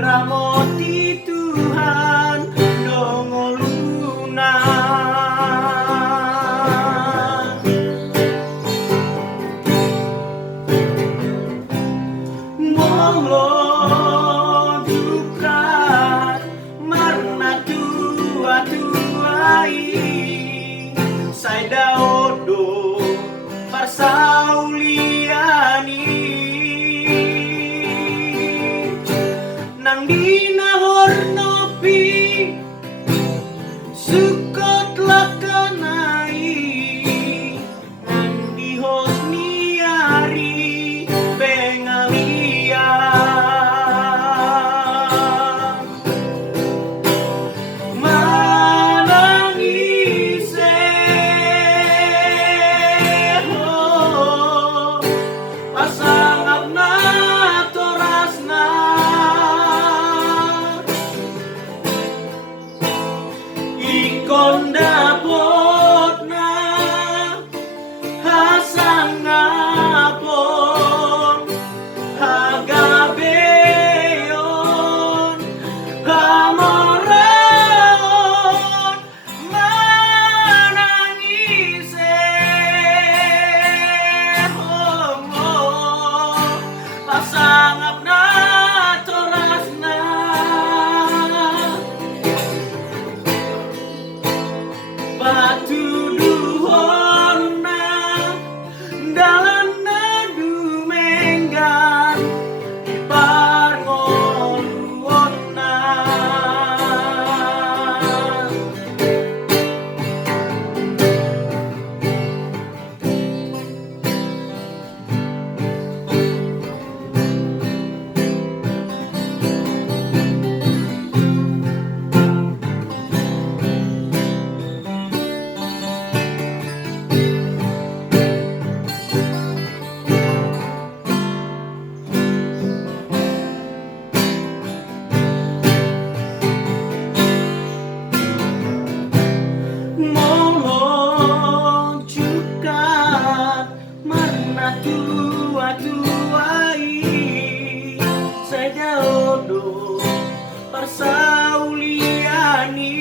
Ramoti Tuhan dongoluna monglo dukrat marna tua-tuai sai daodo parsauliani nang dinahor nopi sukot lakanai nang dihos niari bengalia manangise ho pasangap na torasna ikon dapot na hasangapon hagabeon hamoraon manangise pasangap na torasna batu duhona dalana dumenggan parngoluona monglo jukat marna tua-tuai sajaodo parsauliani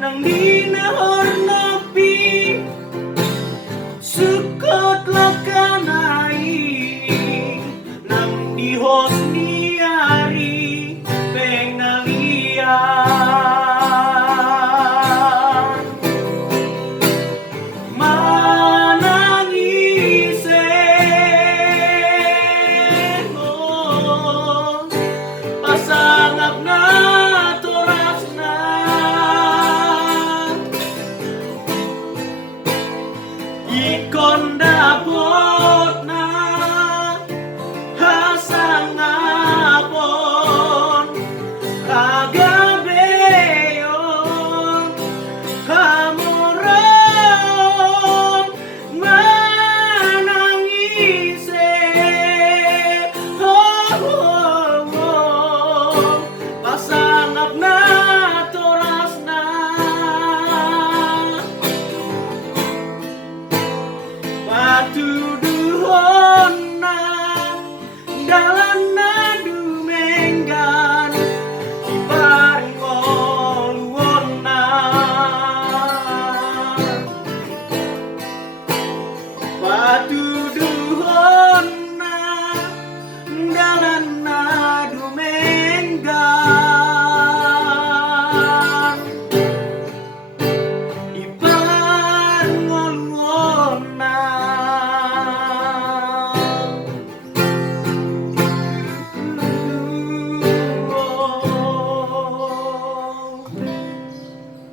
nang dinahor nopi sukot lakanai nang dihos niari bengalia manangise pasangap na torasna ikon dapot na hasangapon kagabeon kamoraon manangise pasangap na torasna batu duhona dalam